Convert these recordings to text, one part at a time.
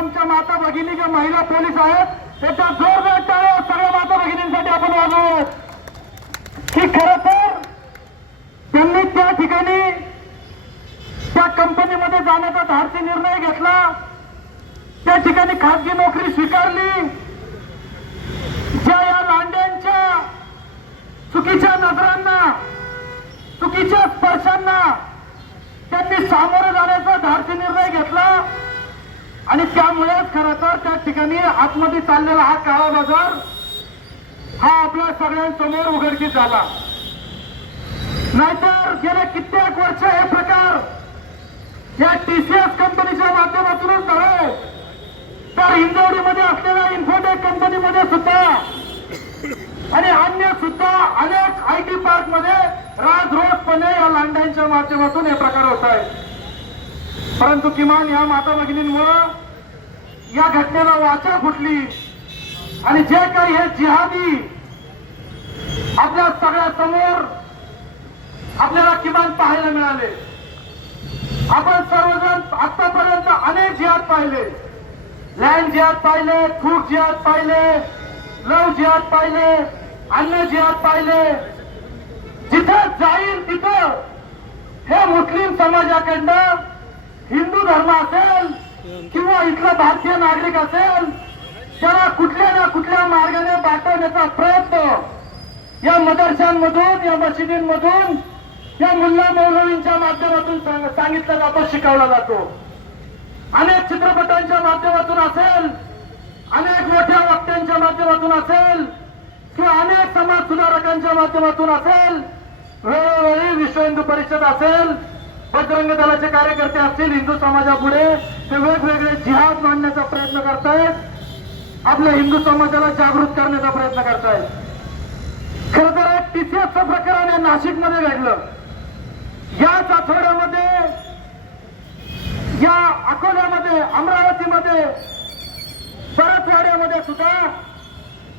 आमच्या माता भगिनी ज्या महिला पोलीस आहेत त्याच्या जोरदार टाळ्या सगळ्या माता भगिनींसाठी आपण वाजवूयात की खरं तर त्यांनी त्या ठिकाणी त्या कंपनीमध्ये जाण्याचा धाडसी निर्णय घेतला, त्या ठिकाणी खासगी नोकरी स्वीकारली, ज्या या लांड्यांच्या चुकीच्या नजरांना चुकीच्या स्पर्शांना त्यांनी सामोरे जाण्याचा धाडसी निर्णय घेतला आणि त्यामुळेच खरं तर त्या ठिकाणी आतमध्ये चाललेला हा काळा बाजार हा आपल्या सगळ्यांसमोर उघडकीस झाला. नाहीतर गेल्या कित्येक वर्ष हे प्रकार या टीसीएस कंपनीच्या माध्यमातूनच नव्हे तर हिंजवडीमध्ये असलेल्या इन्फोटेक कंपनीमध्ये सुद्धा आणि अन्य सुद्धा अनेक आयटी पार्क मध्ये राजरोसपणे या लांड्यांच्या माध्यमातून हे प्रकार होत आहेत. परंतु किमान या माता भगिनींमुळं या घटनेला वाचा फुटली आणि जे काही हे जिहादी आपल्या सगळ्या समोर आपल्याला किमान पाहायला मिळाले. आपण सर्वजण आतापर्यंत अनेक जिहाद पाहिले, लँड जिहाद पाहिले, फूड जिहाद पाहिले, लव जिहाद पाहिले, अन्य जिहाद पाहिले. जिथं जाईल तिथं हे मुस्लिम समाजाकडनं हिंदू धर्म असेल किंवा इथला भारतीय नागरिक असेल त्याला कुठल्या ना कुठल्या मार्गाने पाठवण्याचा प्रयत्न या मदरशांमधून या मशिदींमधून या मुल्ला मौलवींच्या माध्यमातून सांगितलं जातं, शिकवला जातो. अनेक चित्रपटांच्या माध्यमातून असेल, अनेक मोठ्या वक्त्यांच्या माध्यमातून असेल किंवा अनेक समाज सुधारकांच्या माध्यमातून असेल, वेळोवेळी विश्व हिंदू परिषद असेल, बजरंग दलाचे कार्यकर्ते असतील, हिंदू समाजापुढे ते वेगवेगळे जिहाद मांडण्याचा प्रयत्न करतायत, आपल्या हिंदू समाजाला जागृत करण्याचा प्रयत्न करतायत. खरं तर एक टीसीएसचं प्रकरण हे नाशिकमध्ये घडलं. याच आठवड्यामध्ये या अकोल्यामध्ये, अमरावतीमध्ये, परतवाड्यामध्ये सुद्धा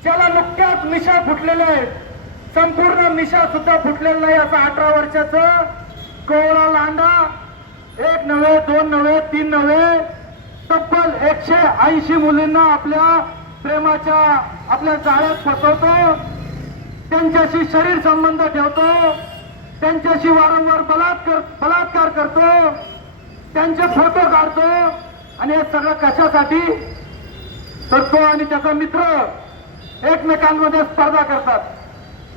ज्याला नुकत्याच मिशा फुटलेल्या आहेत, संपूर्ण मिशा सुद्धा फुटलेला नाही असा 18 वर्षाचं कोवळा लांडा, एक नव्हे, दोन नव्हे, तीन नव्हे, तब्बल 180 मुलींना आपल्या प्रेमाच्या आपल्या जाळ्यात फसवतो, त्यांच्याशी शरीर संबंध ठेवतो, त्यांच्याशी वारंवार बलात्कार करतो, त्यांचे फोटो काढतो. आणि हे सगळं कशासाठी? तर तो आणि त्याचा मित्र एकमेकांमध्ये स्पर्धा करतात,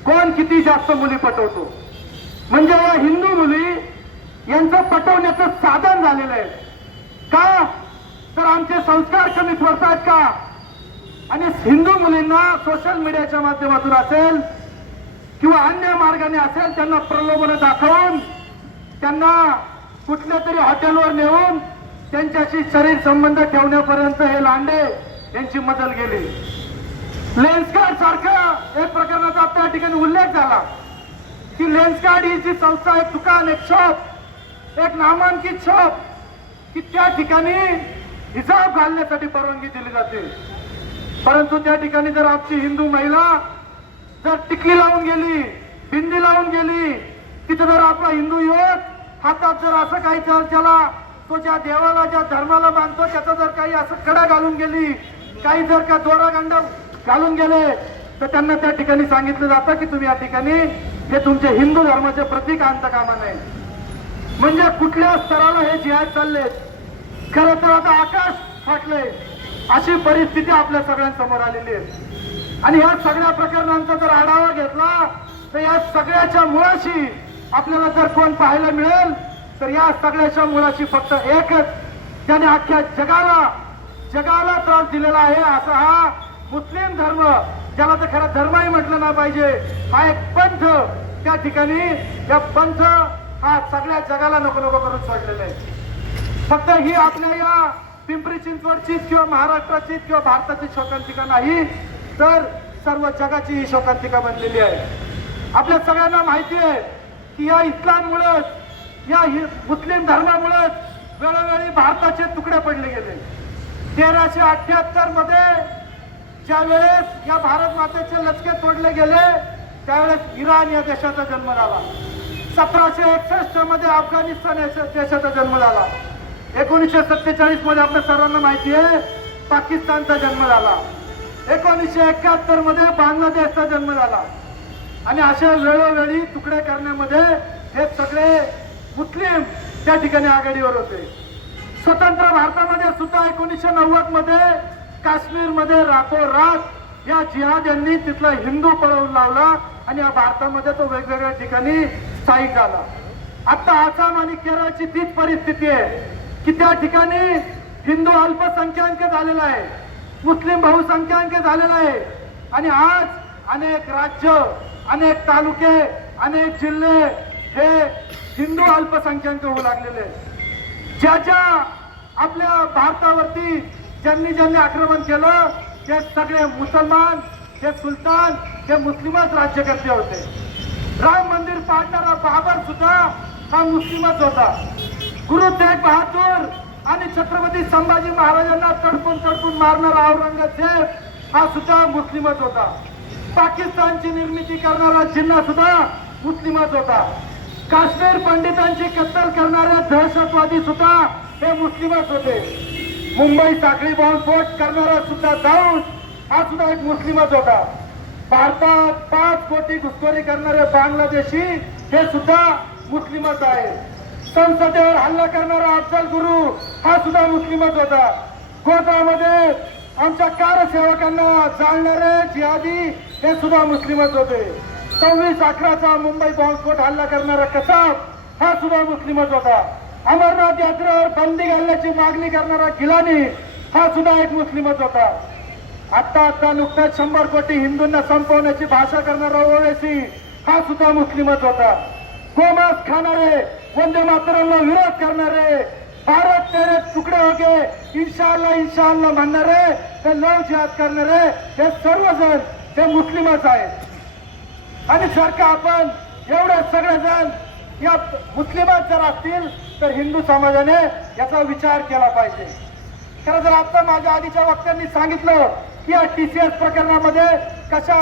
कोण किती जास्त मुली पटवतो. म्हणजे या हिंदू मुली यांचं पटवण्याचं साधन झालेलं आहे. का? तर आमचे संस्कार कमी पडतात का? आणि हिंदू मुलींना सोशल मीडियाच्या माध्यमातून असेल किंवा अन्य मार्गाने असेल त्यांना प्रलोभन दाखवून त्यांना कुठल्या तरी हॉटेलवर नेऊन त्यांच्याशी शरीर संबंध ठेवण्यापर्यंत हे लांडे यांची मजल गेली. लेन्सकार्ट सारखं एक प्रकरणाचा त्या ठिकाणी उल्लेख झाला की लेन्सकार्ट ही जी संस्था, एक दुकान, एक शॉप, एक नामांकित शॉप की त्या ठिकाणी हिजाब घालण्यासाठी परवानगी दिली जाते. परंतु त्या ठिकाणी जर आमची हिंदू महिला जर टिकली लावून गेली, बिंदी लावून गेली, तिथे जर आपला हिंदू युवक हातात जर असं काही त्याला तो ज्या देवाला ज्या धर्माला मानतो त्याचा जर काही असं कडा घालून गेली, काही जर का दोरा गांडा घालून गेले तर त्यांना त्या ठिकाणी सांगितलं जातं की तुम्ही या ठिकाणी हे तुमचे हिंदू धर्माचे प्रतीक आणता कामा नये. म्हणजे कुठल्या स्तराला हे जिहाद चालले. खरं तर आता आकाश फाटले अशी परिस्थिती आपल्या सगळ्यांसमोर आलेली आहे. आणि या सगळ्या प्रकरणांचा जर आढावा घेतला तर या सगळ्याच्या मुळाशी आपल्याला जर कोण पाहायला मिळेल तर या सगळ्याच्या मुळाशी फक्त एकच, ज्याने अख्ख्या जगाला त्रास दिलेला आहे असा हा मुस्लिम धर्म, ज्याला तर खरं धर्मही म्हटलं ना पाहिजे, हा एक पंथ. त्या ठिकाणी या पंथ हा सगळ्या जगाला नको नको करून सोडलेला आहे. फक्त ही आपल्या या पिंपरी चिंचवडची किंवा महाराष्ट्राची किंवा भारताची शोकांतिका नाही तर सर्व जगाची ही शोकांतिका बनलेली आहे. आपल्या सगळ्यांना माहिती आहे की या इस्लाममुळेच, या मुस्लिम धर्मामुळेच वेळोवेळी भारताचे तुकडे पडले गेले. 1378 मध्ये ज्या वेळेस या भारत मातेचे लचके तोडले गेले त्यावेळेस इराण या देशाचा जन्म झाला. 1761 मध्ये अफगाणिस्तान या देशाचा जन्म झाला. 1947 मध्ये आपल्या सर्वांना माहिती आहे पाकिस्तानचा जन्म झाला. 1971 मध्ये बांगलादेशचा जन्म झाला. आणि अशा वेळोवेळी तुकडे करण्यामध्ये हे सगळे मुस्लिम त्या ठिकाणी आघाडीवर होते. स्वतंत्र भारतामध्ये सुद्धा 1990 मध्ये काश्मीरमध्ये रातोरात या जिहाद यांनी तिथला हिंदू पळवून लावला आणि या भारतामध्ये तो वेगवेगळ्या ठिकाणी स्थायिक झाला. आता आसाम आणि केरळची तीच परिस्थिती आहे की त्या ठिकाणी हिंदू अल्पसंख्याक झालेला आहे, मुस्लिम बहुसंख्याक झालेला आहे. आणि आज अनेक राज्य, अनेक तालुके, अनेक जिल्हे हे हिंदू अल्पसंख्याक होऊ लागलेले आहेत. ज्या आपल्या भारतावरती ज्यांनी आक्रमण केलं ते सगळे मुसलमान, हे सुलतान, हे मुस्लिमच राज्यकर्ते होते. राम मंदिर पाडणारा बाबर सुद्धा हा मुस्लिमच होता. गुरु तेग बहादूर आणि छत्रपती संभाजी महाराजांना तडपून मारणारा औरंगजेब हा सुद्धा मुस्लिमच होता. पाकिस्तानची निर्मिती करणारा जिन्ना सुद्धा मुस्लिमच होता. काश्मीर पंडितांची कत्तल करणारे दहशतवादी सुद्धा हे मुस्लिमच होते. मुंबई साखळी बॉम्बस्फोट करणारा सुद्धा दाऊद हा सुद्धा एक मुस्लिमच होता. भारतात 5 कोटी घुसखोरी करणारे बांगलादेशी हे सुद्धा मुस्लिमच आहेत. संसदेवर हल्ला करणारा अफजल गुरु हा सुद्धा मुस्लिमच होता. गोध्रामध्ये आमच्या कारसेवकांना जाळणारे जिहादी हे सुद्धा मुस्लिमच होते. 26/11चा मुंबई बॉम्बस्फोट हल्ला करणारा कसाब हा सुद्धा मुस्लिमच होता. अमरनाथ यात्रेवर बंदी घालण्याची मागणी करणारा गिलानी हा सुद्धा एक मुस्लिमच होता. आता नुकताच 100 कोटी हिंदूंना संपवण्याची भाषा करणारा ओवैसी हा सुद्धा मुस्लिमच होता. गोमांस खाणारे, वंदे मातरमला विरोध करणारे, भारत तेरे तुकडे हो गए इंशाअल्लाह म्हणणारे, ते लव जिहाद करणारे हे सर्वजण हे मुस्लिमच आहेत. आणि जर का आपण एवढे सगळेजण या मुस्लिमात जर असतील तर हिंदू समाजाने याचा विचार केला पाहिजे. खरं जर आता माझ्या आधीच्या वक्त्यांनी सांगितलं की या TCS प्रकरणामध्ये कशा